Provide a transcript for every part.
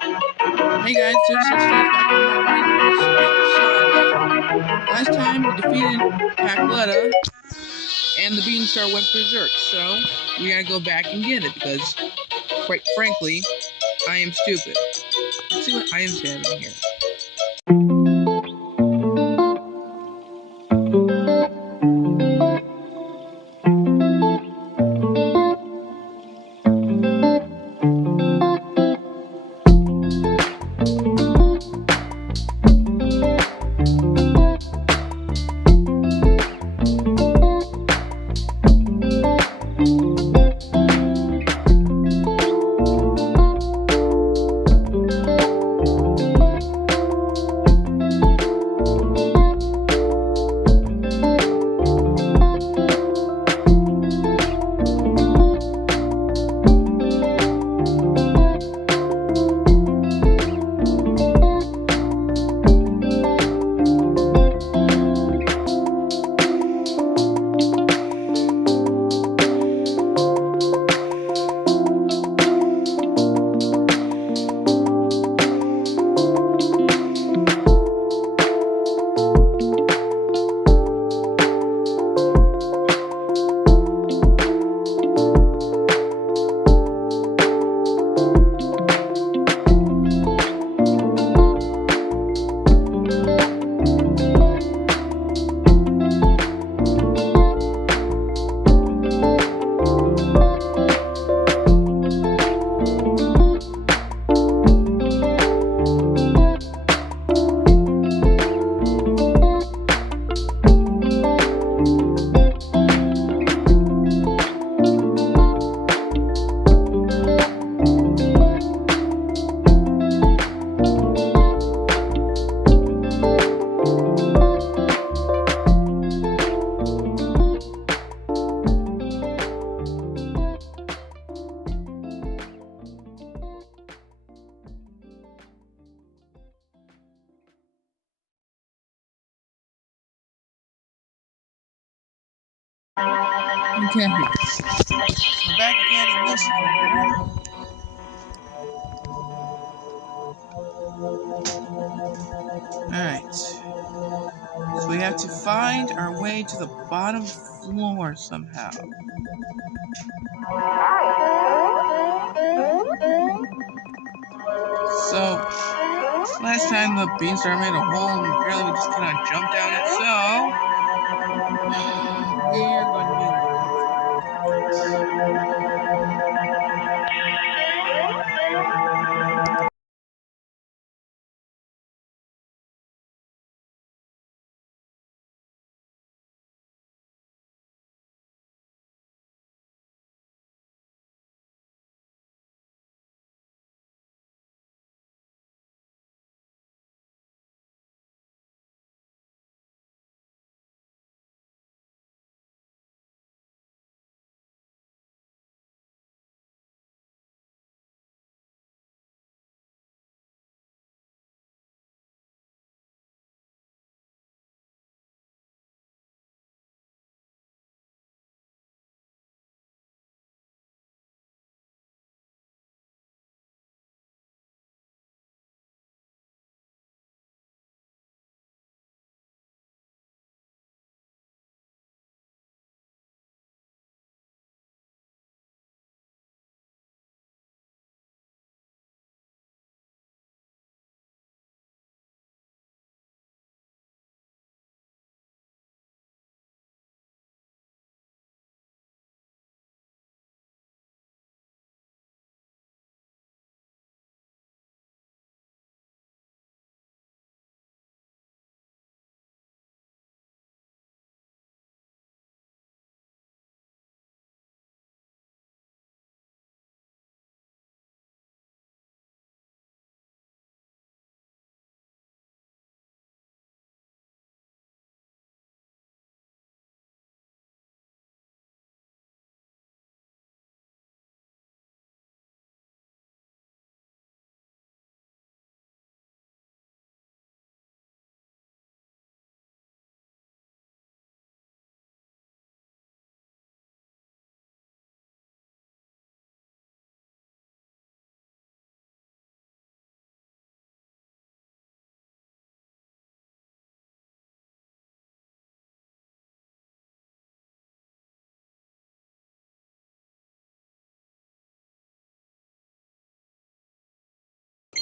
Hey guys, this is back with more Minecraft Saga. Last time we defeated Pacletta and the Beanstar went berserk, so we gotta go back and get it because, quite frankly, I am stupid. Let's see what items we have in here. Okay, we're back again in this one. Alright, so we have to find our way to the bottom floor somehow. So, last time the Beanstar made a hole and apparently we just cannot jump down it, so we're going to be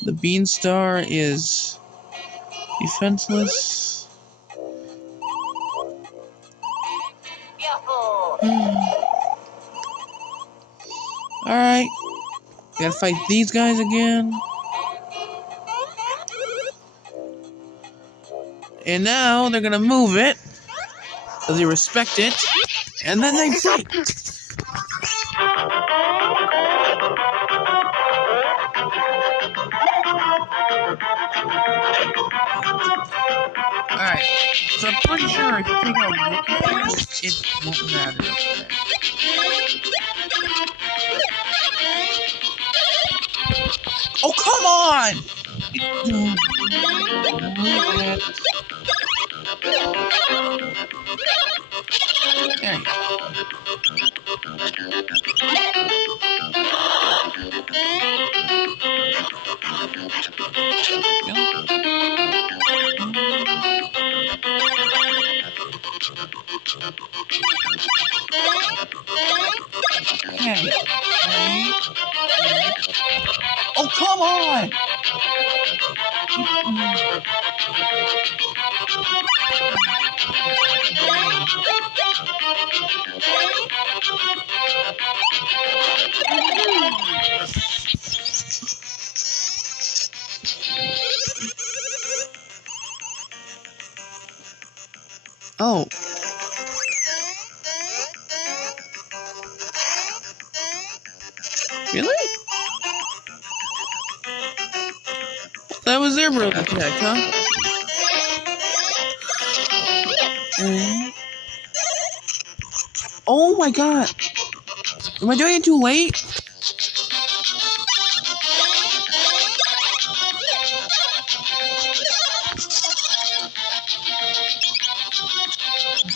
The Beanstar is defenseless. Alright. Gotta fight these guys again. And now they're gonna move it. Because they respect it. And then they fight. Alright. So I'm pretty sure if you take out Rookie first, it won't matter. Oh, come on! There you go. Okay. Oh, come on! Oh. Really? That was their rogue attack, huh? Oh my god! Am I doing it too late?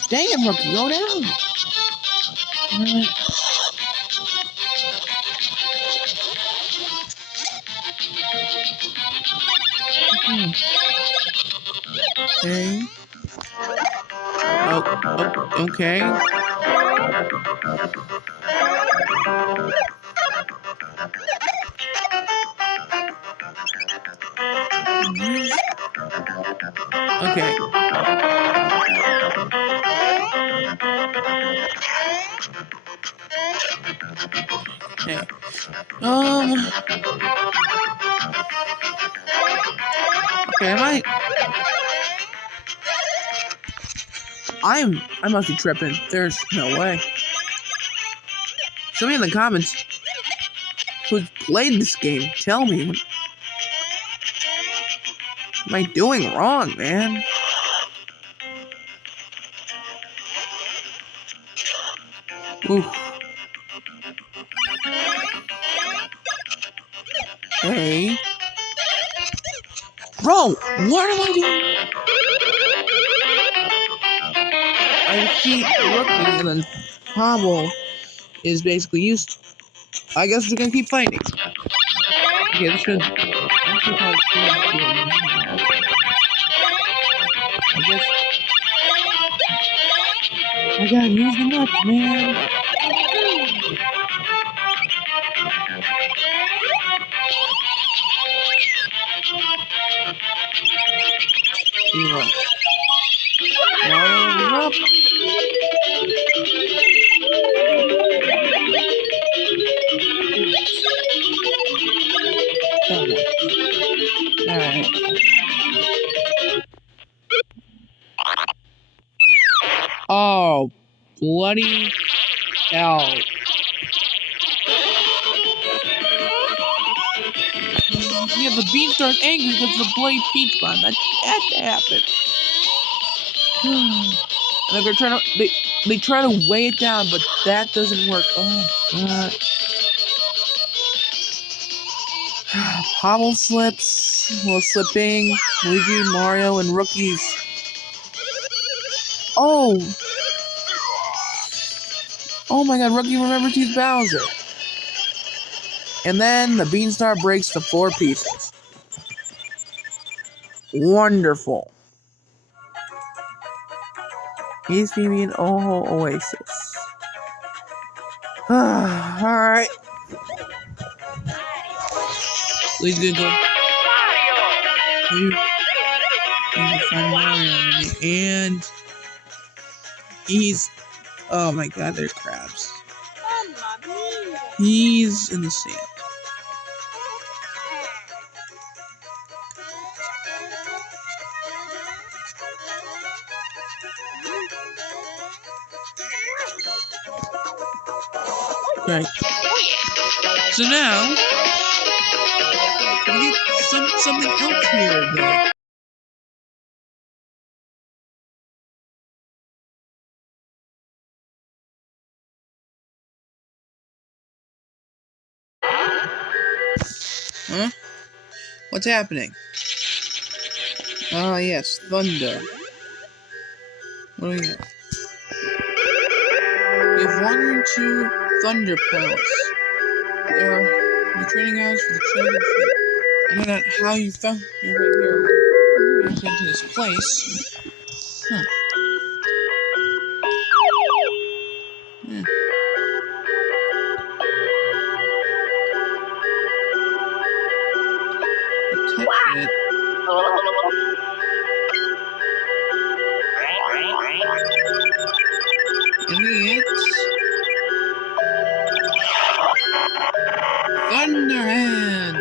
Dang it, Rookie, go down! Okay. Oh, okay. Okay. Okay. Okay, I must be tripping. There's no way. Somebody in the comments who's played this game, tell me. What am I doing wrong, man? Oof. Hey. Bro, what am I doing? I defeat Rookie and then Hobble is basically used. I guess we're gonna keep fighting. Okay, this should. I guess. I gotta use the nuts, man. You're up. You're up. Alright. Oh, bloody hell. Yeah, the Beanstar's angry because the bloody peach bomb. That had to happen. And they're trying to they try to weigh it down, but that doesn't work. Oh god. Hobble slips, while slipping, Luigi, Mario, and Rookies. Oh! Oh my god, Rookie remembers to use Bowser. And then the Beanstar breaks to 4 pieces. Wonderful. He's Phoebe and Oho Oasis. Alright. Please Google. You can find Mario, and he's. Oh my God, they're crabs. He's in the sand. Right. So now we get something else here. Huh? What's happening? Ah, yes, thunder. What do we have? We have wandered to Thunder Palace. There are the training hours for the children. I don't know how you found your way here. Into this place. Huh. Yeah. Touch it. Idiots. Thunderhand.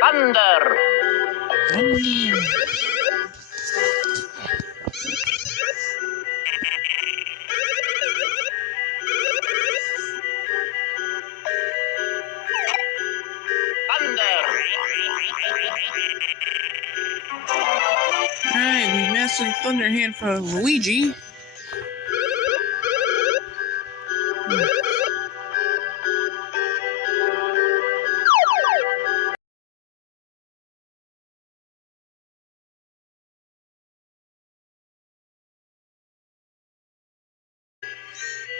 Thunder! Thunder. Alright, we mastered the Thunder Hand for Luigi.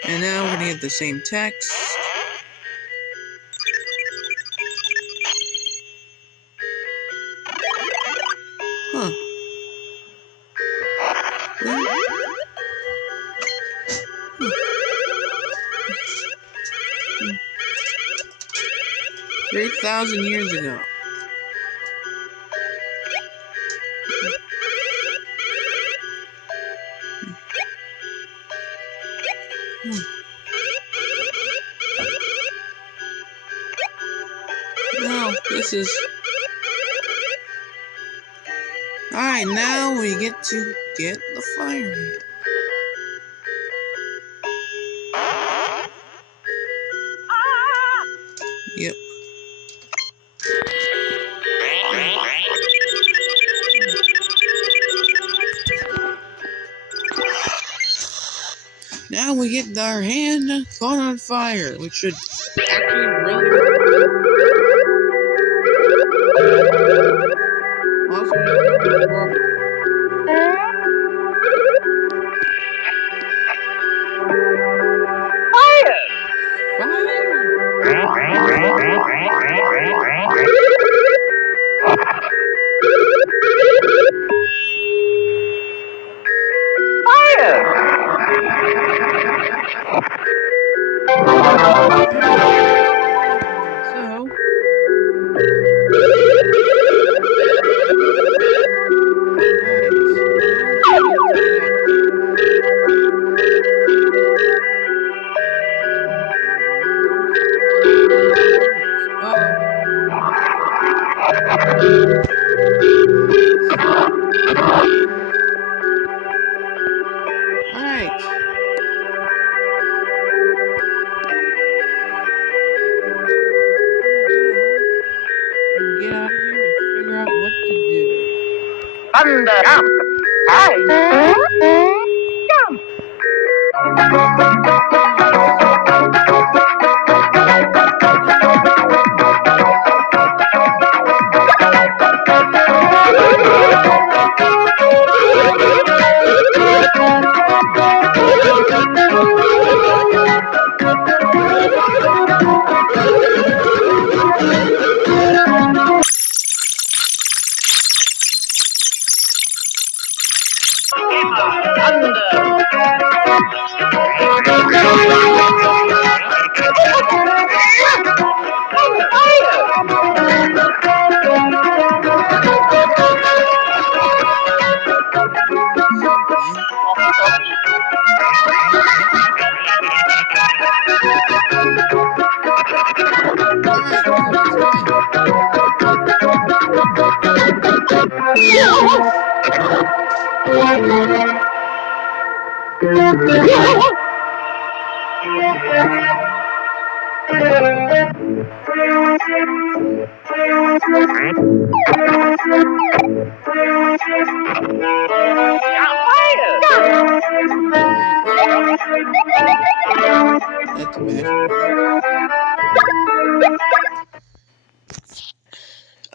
And now we're gonna get the same text. Huh. 3,000 years ago. Now, this is... Alright, now we get to get the fire. Yep. Now we get our hand caught on fire, which should actually really also Fire! Thunder jump! Hi! Jump! Alright, cool, let's play. That's bad.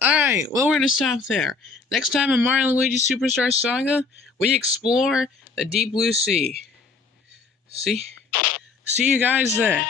Alright, well, we're gonna stop there. Next time on Mario and Luigi Superstar Saga, we explore the Deep Blue Sea. See you guys then.